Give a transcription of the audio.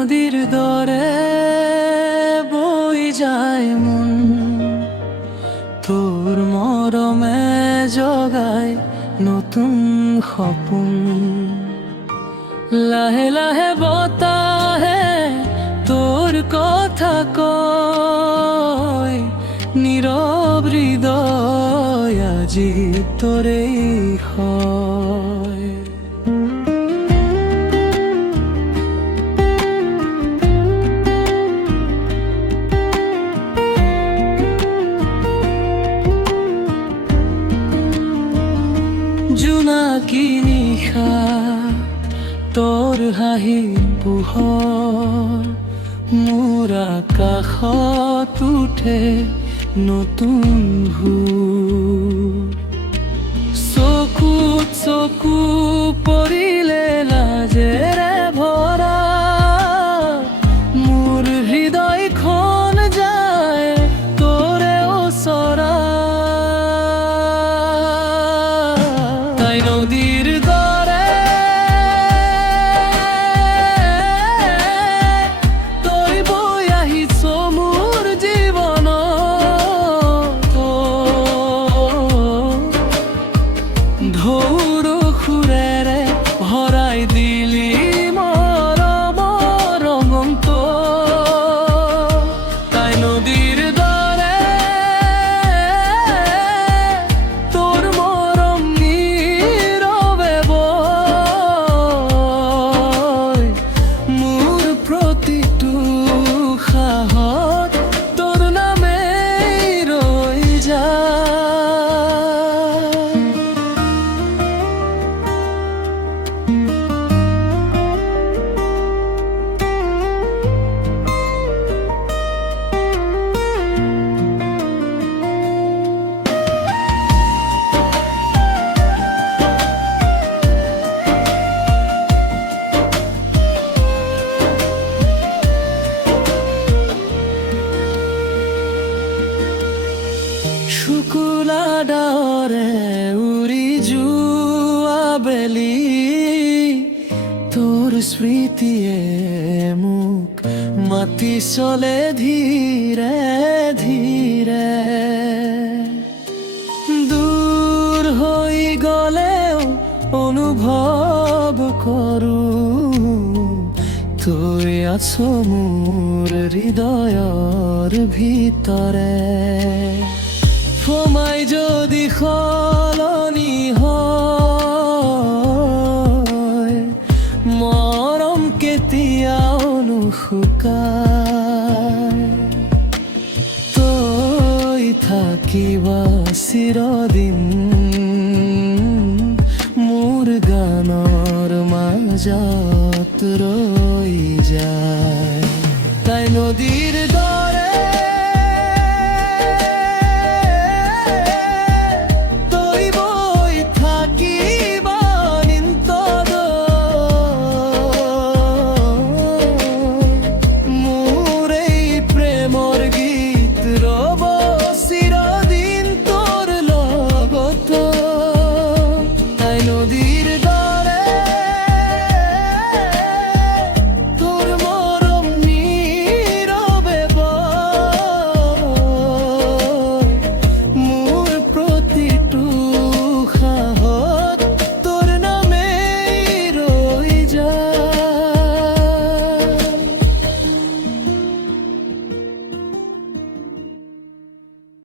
নদীর দরে বই যায় মন, তোর মরমে জগায় নতুন সপোন। লাহে লাহে বতাহে তোর কথা কয়, নীরব হৃদয় আজি তোরেই হয়। জোনাকী নিশা তোৰ হাঁহিৰ পোহৰ, মোৰ আকাশত উঠে নতুন সুৰ। চকুত চকু পৰিলে লাজেৰে ভৰা, মোৰ হৃদয়খন যায় তোৰে ওচৰা। তাই নদীৰ দৰে তই বৈ আহিছ মোৰ জীৱনত, ঢৌৰ সুৰেৰে ভৰাই দিলি মৰমৰ ৰঙন্ত। তাই নদীৰ দৰে তোৰ মৰম নীৰৱে বয়, মোৰ প্ৰতিটো সাহত তোৰ নামেই ৰৈ যায়। শুকুলা ডাৱৰে উৰি যোৱা বেলি, তোৰ স্মৃতিয়ে মোক মাতি চলে ধীৰে ধীৰে। দূৰ হৈ গলেও অনুভৱ কৰোঁ, তই আছ মোৰ হৃদয়ৰ ভিতৰে। সময় যদি সলনি হয়, মৰম কেতিয়াও নুশুকায়। তই থাকিবা চিৰদিন মোৰ গানৰ মাজত ৰৈ যায়। তাই নদীৰ দৰে